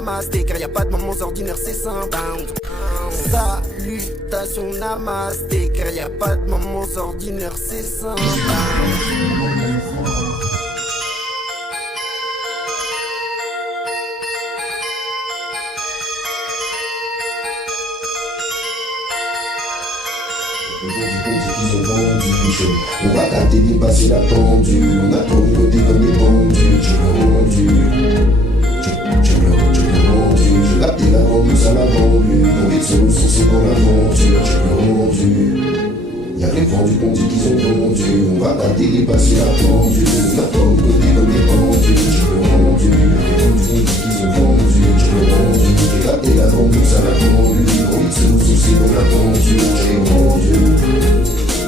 namasté, car y a pas de moments ordinaires, c'est simple. Salutations namasté, car y a pas de moments ordinaires, c'est simple. On va tâter dépasser la pendule. On a trop côté comme des pendules. J'ai le rendu. J'ai le rendu. J'ai capté la vendeuse à la vendue. On est se ressourcer dans l'aventure. J'ai le rendu. Y'a les vendus qu'on dit qu'ils ont vendu. On va tâter dépasser la pendule. On a trop côté comme des pendules. J'ai le rendu. Y'a les vendus qu'on dit qu'ils ont vendu. J'ai le rendu. J'ai capté la vendeuse à la vendue. On est se ressourcer dans l'aventure. J'ai rendu.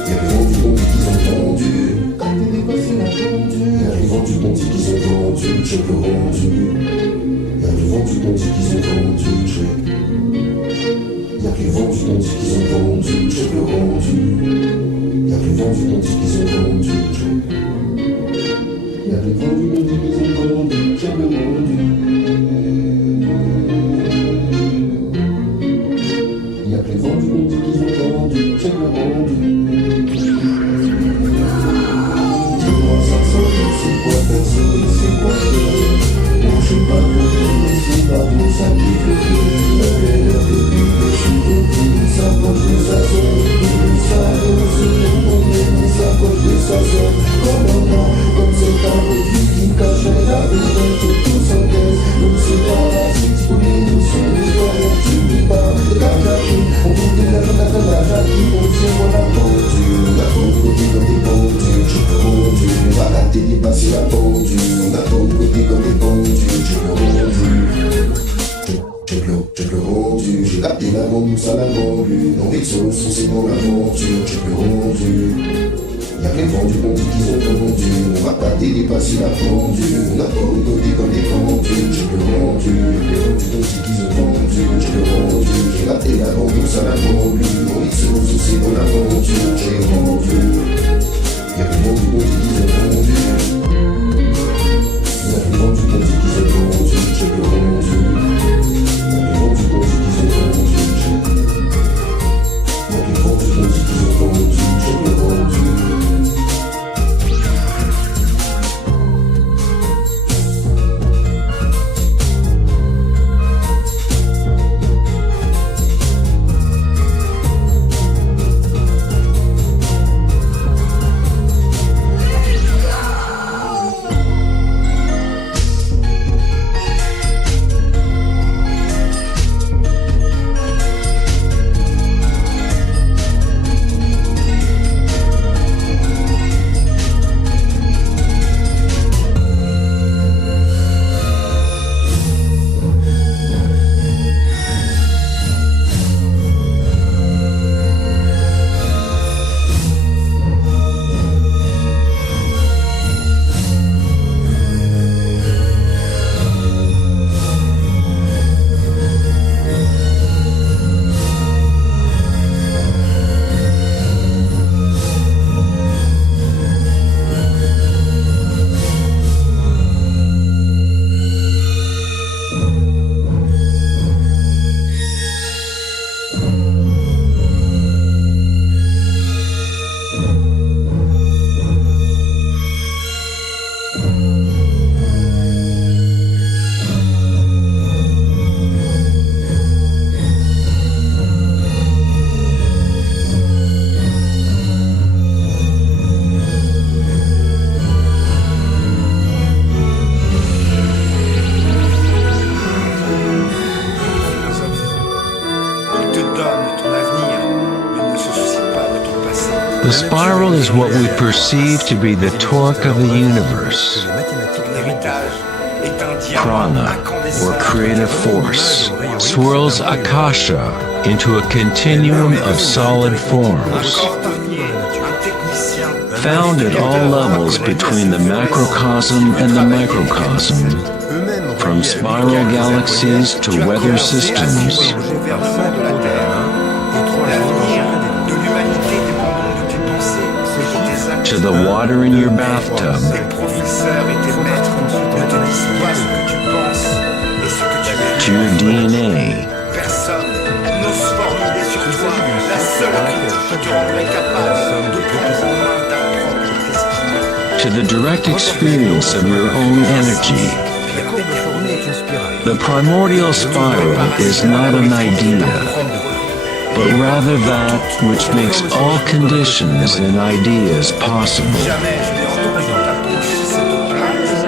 Y'a les vendus qu'on dit qu'ils ont vendu. Quand t'es dépassé la pendule. Y'a les vendus qu'on dit qu'ils ont vendu. J'ai le rendu. Y'a les vendus qu'on dit qu'ils ont vendu. Y'a les vendus qu'on dit qu'ils ont vendu. J'ai le rendu. Y'a les vendus qu'on dit qu'ils ont vendu. Y'a les vendus qu'on dit qu'ils ont vendu. J'ai le rendu. Y'a les vendus qu'on dit qu'ils ont vendu. J'ai le rendu. C'est quoi personne, c'est quoi faire? Moi je sais pas comment, mais c'est pas tout ça qui fait rire. La galère des billes, je suis repris, ça poche de sa zone. Ça se on est ça poche de sa zone. Comme un temps, comme cet arbre qui cachait la vérité que tout s'encaisse. Nous c'est pas la suite, pour les nous sont les voyants, tu n'es pas les cacaquis. On trouve des lèvres à la jacquie, on sait moi la pendule. La côté comme des pendules, je peux rendu. On va la dépasser la pendule. On a trop de côté comme des pendules. J'ai le rendu. J'ai le rendu. J'ai capté la vendeuse à la vendue. On est se ressourcer dans l'aventure. J'ai le rendu. Y'a les vendus qu'on dit qu'ils ont vendu. On va pas dépasser la pendule. On a trop de côté comme des pendules. J'ai le rendu. Les vendus qu'on dit qu'ils ont vendu. J'ai le rendu. J'ai capté la vendeuse à la vendue. On est se ressourcer dans l'aventure. J'ai rendu. Y'a les vendus qu'on dit qu'ils ont vendu. Y'a les vendus qu'on dit qu'ils ont vendu. J'ai le rendu. Y'a les vendus qu'on dit qu'ils ont vendu. Y'a les vendus qu'on dit qu'ils ont vendu. J'ai le rendu. The spiral is what we perceive to be the torque of the universe. Prana, or creative force, swirls Akasha into a continuum of solid forms. Found at all levels between the macrocosm and the microcosm, from spiral galaxies to weather systems. To the water in your bathtub, to your DNA. Personne n'ose formuler sur toi la seule critique qui te rendrait capable de prendre en main ta propre destinée. To the direct experience of your own energy. The primordial spiral is not an idea, but rather that which makes all conditions and ideas possible. Jamais je n'ai entendu dans ta bouche cette phrase.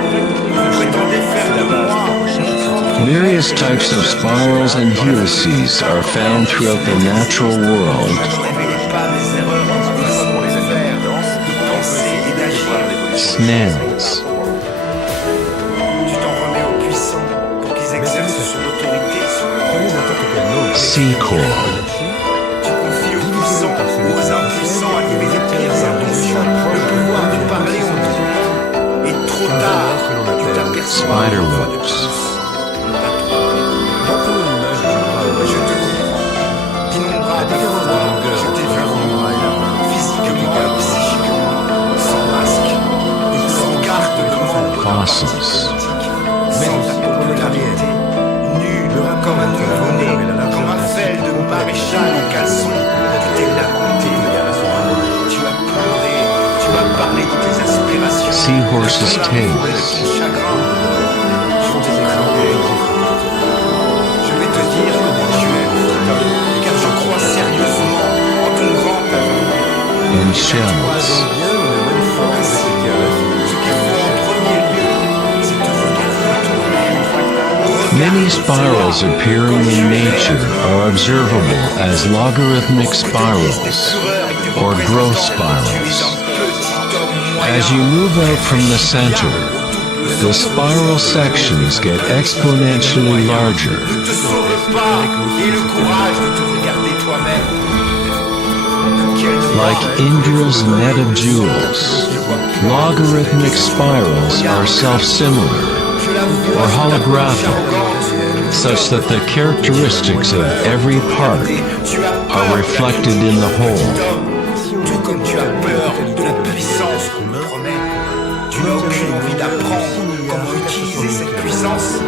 Vous prétendez faire de moi. Various types of spirals and helices are found throughout the natural world. Ne révélez pas mes erreurs dans ma façon de faire, de penser et d'agir. Snails, Tu t'en remets aux puissants pour qu'ils exercent son autorité sur le sea coral, Tu confies aux puissants, aux impuissants, animés des pires intentions, le pouvoir de parler en ton nom. Et trop tard, tu t'aperçois spiderwebs, Je te comprends. D'innombrables fois, je t'ai vu vivre, physiquement et psychiquement, sans masque, sans garde de membre, fossils, sans ta popularité, nu comme un nouveau-né, comme un fel de maréchal en caleçon. Tu t'es lamenté, tu as pleuré, tu as parlé de tes aspirations, seahorses' de ton tails, chagrin. Je t'ai écouté. Je vais te dire comment tu es, car je crois sérieusement en ton grand avenir. and shells. Ce qu'il faut en premier lieu, c'est te regarder toi-même. Many spirals appearing in nature are observable as logarithmic spirals or growth spirals. As you move out from the center, the spiral sections get exponentially larger. Ne te sauve pas et le courage de te regarder toi-même. Like Indra's net of jewels, logarithmic spirals are self-similar or holographic, such that the characteristics of every part are reflected in the whole. Tout comme tu as peur de la puissance qu'on me promet, tu n'as aucune envie d'apprendre comment utiliser cette puissance.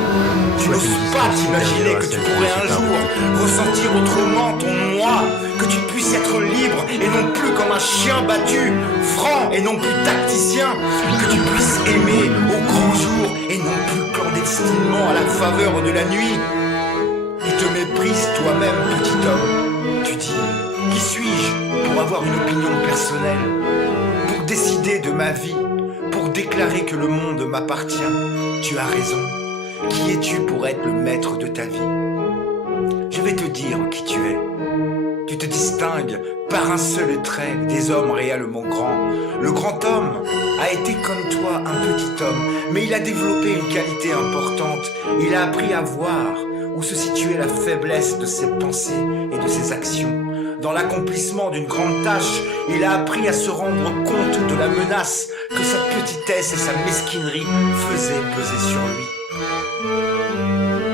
Tu n'oses pas t'imaginer que tu pourrais un jour ressentir autrement ton moi, que tu puisses être libre et non plus comme un chien battu, franc et non plus tacticien, que tu puisses aimer au grand jour et non plus clandestinement à la faveur de la nuit. Tu te méprises toi-même, petit homme. Tu dis, qui suis-je pour avoir une opinion personnelle, pour décider de ma vie, pour déclarer que le monde m'appartient? Tu as raison. Qui es-tu pour être le maître de ta vie? Je vais te dire qui tu es. Tu te distingues par un seul trait des hommes réellement grands. Le grand homme a été comme toi un petit homme, mais il a développé une qualité importante. Il a appris à voir où se situait la faiblesse de ses pensées et de ses actions. Dans l'accomplissement d'une grande tâche, il a appris à se rendre compte de la menace que sa petitesse et sa mesquinerie faisaient peser sur lui.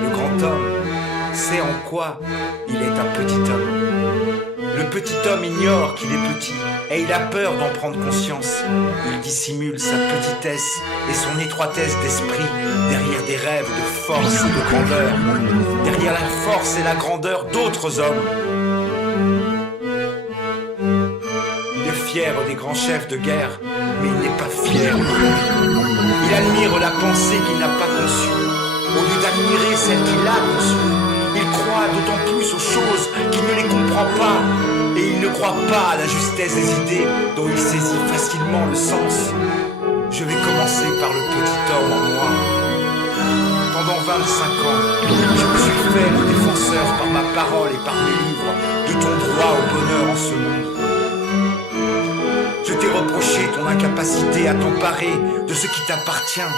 Le grand homme sait en quoi il est un petit homme. Le petit homme ignore qu'il est petit et il a peur d'en prendre conscience. Il dissimule sa petitesse et son étroitesse d'esprit derrière des rêves de force et de grandeur, derrière la force et la grandeur d'autres hommes. Il est fier des grands chefs de guerre, mais il n'est pas fier de lui. Il admire la pensée qu'il n'a pas conçue, au lieu d'admirer celle qu'il a conçue. Il croit d'autant plus aux choses qu'il ne les comprend pas, et il ne croit pas à la justesse des idées dont il saisit facilement le sens. Je vais commencer par le petit homme en moi. Pendant 25 ans, je me suis fait le défenseur par ma parole et par mes livres de ton droit au bonheur en ce monde. Je t'ai reproché ton incapacité à t'emparer de ce qui t'appartient,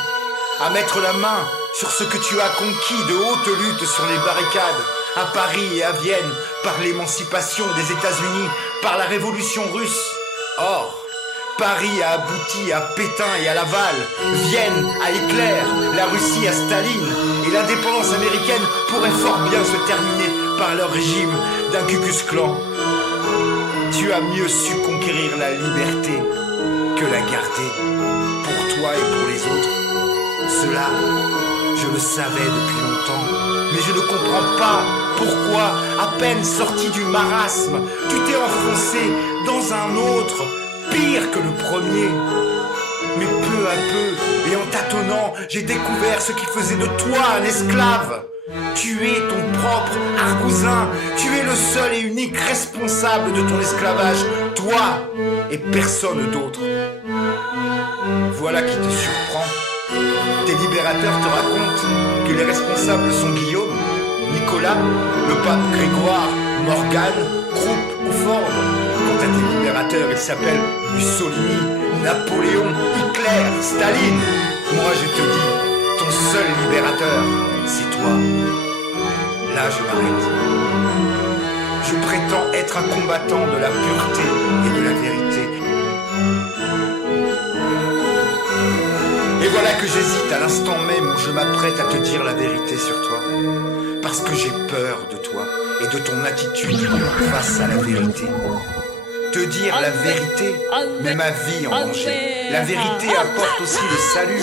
à mettre la main sur ce que tu as conquis de haute lutte sur les barricades, à Paris et à Vienne, par l'émancipation des États-Unis, par la révolution russe. Or, Paris a abouti à Pétain et à Laval, Vienne à Hitler, la Russie à Staline, et l'indépendance américaine pourrait fort bien se terminer par le régime d'un Ku Klux Klan. Tu as mieux su conquérir la liberté que la garder, pour toi et pour les autres. Cela Je le savais depuis longtemps, mais je ne comprends pas pourquoi, à peine sorti du marasme, tu t'es enfoncé dans un autre, pire que le premier. Mais peu à peu, et en tâtonnant, j'ai découvert ce qui faisait de toi un esclave. Tu es ton propre argousin, tu es le seul et unique responsable de ton esclavage, toi et personne d'autre. Voilà qui te surprend. Tes libérateurs te racontent que les responsables sont Guillaume, Nicolas, le pape Grégoire, Morgane, Krupp ou Ford. Quant à tes libérateurs, ils s'appellent Mussolini, Napoléon, Hitler, Staline. Moi je te dis, ton seul libérateur, c'est toi. Là je m'arrête. Je prétends être un combattant de la pureté et de la vérité. Et voilà que j'hésite à l'instant même où je m'apprête à te dire la vérité sur toi. Parce que j'ai peur de toi et de ton attitude face à la vérité. Te dire la vérité met ma vie en danger. La vérité apporte aussi le salut,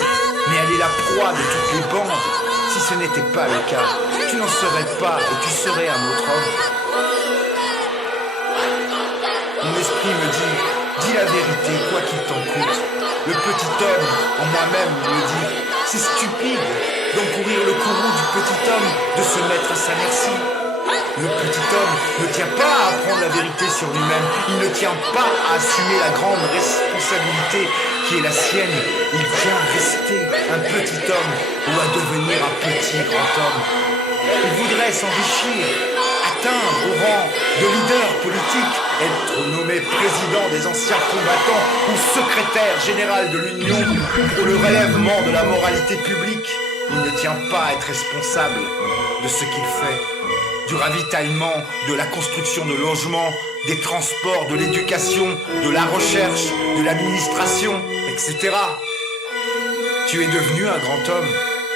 mais elle est la proie de toutes les bandes. Si ce n'était pas le cas, tu n'en serais pas et tu serais un autre homme. Mon esprit me dit, dis la vérité, quoi qu'il t'en coûte. Le petit homme en moi-même me dit, c'est stupide d'encourir le courroux du petit homme, de se mettre à sa merci. Le petit homme ne tient pas à apprendre la vérité sur lui-même, il ne tient pas à assumer la grande responsabilité qui est la sienne. Il vient rester un petit homme ou à devenir un petit grand homme. Il voudrait s'enrichir, atteindre au rang de leader politique, être nommé président des anciens combattants ou secrétaire général de l'Union pour le relèvement de la moralité publique. Il ne tient pas à être responsable de ce qu'il fait. Du ravitaillement, de la construction de logements, des transports, de l'éducation, de la recherche, de l'administration, etc. Tu es devenu un grand homme.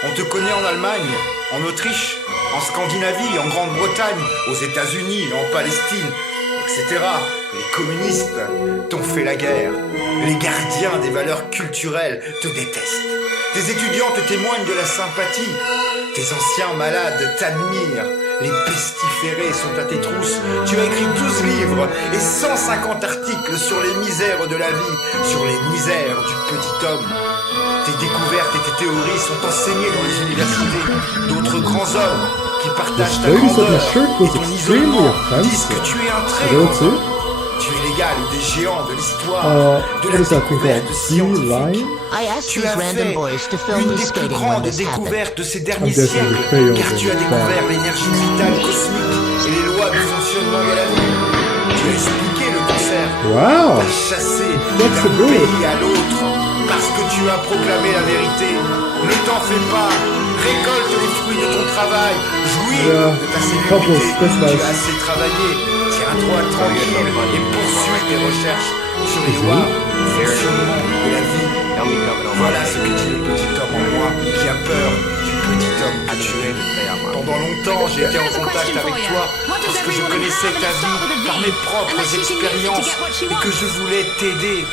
On te connaît en Allemagne, en Autriche, en Scandinavie, en Grande-Bretagne, aux États-Unis, en Palestine, etc. Les communistes t'ont fait la guerre. Les gardiens des valeurs culturelles te détestent. Tes étudiants te témoignent de la sympathie. Tes anciens malades t'admirent. Les pestiférés sont à tes trousses. Tu as écrit 12 livres et 150 articles sur les misères de la vie, sur les misères du petit homme. Tes découvertes et tes théories sont enseignées dans les universités. D'autres grands hommes qui partagent ta grandeur et ton isolement disent que tu es un très grand homme. Tu es l'égal des géants de l'histoire, de la découverte scientifique. Tu as fait une des plus grandes découvertes de ces derniers siècles, car tu as découvert l'énergie vitale cosmique et les lois du fonctionnement de la vie. Tu as expliqué le cancer, tu as chassé d'un pays à l'autre, parce que tu as proclamé la vérité. Ne t'en fais pas, récolte les fruits de ton travail, jouis de ta célébrité. Tu as assez travaillé, tiens-toi tranquille et poursuis tes recherches sur les lois du fonctionnement de la vie. Voilà ce que dit le petit homme en moi qui a peur du petit homme actuel. Pendant longtemps, j'ai été en contact avec toi parce que je connaissais ta vie par mes propres expériences et que je voulais t'aider.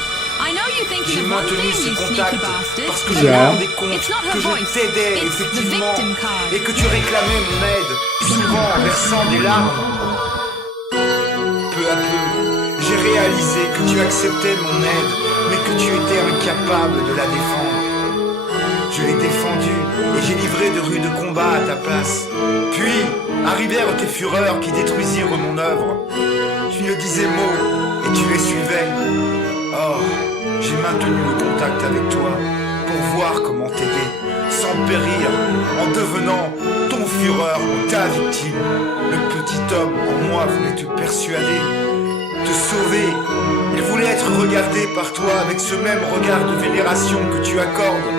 J'ai maintenu ce contact parce que je me rendais compte que je t'aidais effectivement et que tu réclamais mon aide, souvent en versant des larmes. Peu à peu, j'ai réalisé que tu acceptais mon aide, mais que tu étais incapable de la défendre. Je l'ai défendue et j'ai livré de rudes combats à ta place. Puis arrivèrent tes fureurs qui détruisirent mon œuvre. Tu ne disais mot et tu les suivais. Or, j'ai maintenu le contact avec toi pour voir comment t'aider, sans périr, en devenant ton fureur ou ta victime. Le petit homme en moi voulait te persuader, te sauver. Il voulait être regardé par toi avec ce même regard de vénération que tu accordes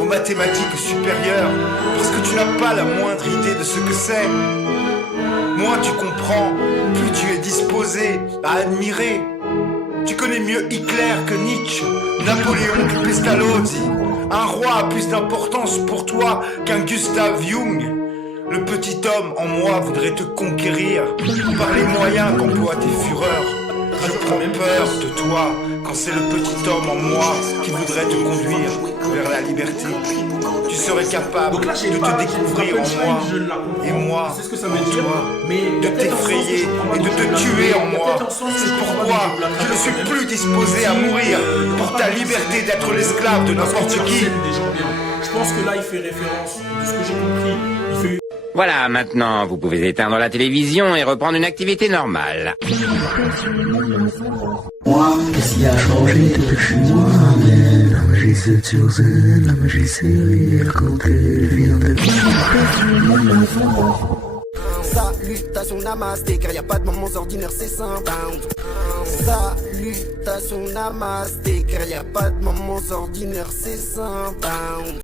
aux mathématiques supérieures, parce que tu n'as pas la moindre idée de ce que c'est. Moins tu comprends, plus tu es disposé à admirer. Tu connais mieux Hitler que Nietzsche, Napoléon que Pestalozzi. Un roi a plus d'importance pour toi qu'un Gustav Jung. Le petit homme en moi voudrait te conquérir par les moyens qu'emploient tes fureurs. Je prends peur de toi quand c'est le petit homme en moi qui voudrait te conduire vers la liberté. Tu serais capable Donc là, de te découvrir en moi et moi c'est ce que ça veut en dire, toi, mais de t'effrayer et de te tuer en moi. C'est pourquoi je ne suis plus disposé à mourir pour ta liberté d'être l'esclave de n'importe qui. Je pense que là, il fait référence, de ce que j'ai compris, il fait Voilà, maintenant, vous pouvez éteindre la télévision et reprendre une activité normale. Moi, qu'est-ce qui a changé depuis moi-même? La magie c'est sur zen, la magie c'est rire quand elle vient de Salutation namasté, car y a pas de moments ordinaires, c'est simple. Salutation namasté, car y a pas de moments ordinaires, c'est simple.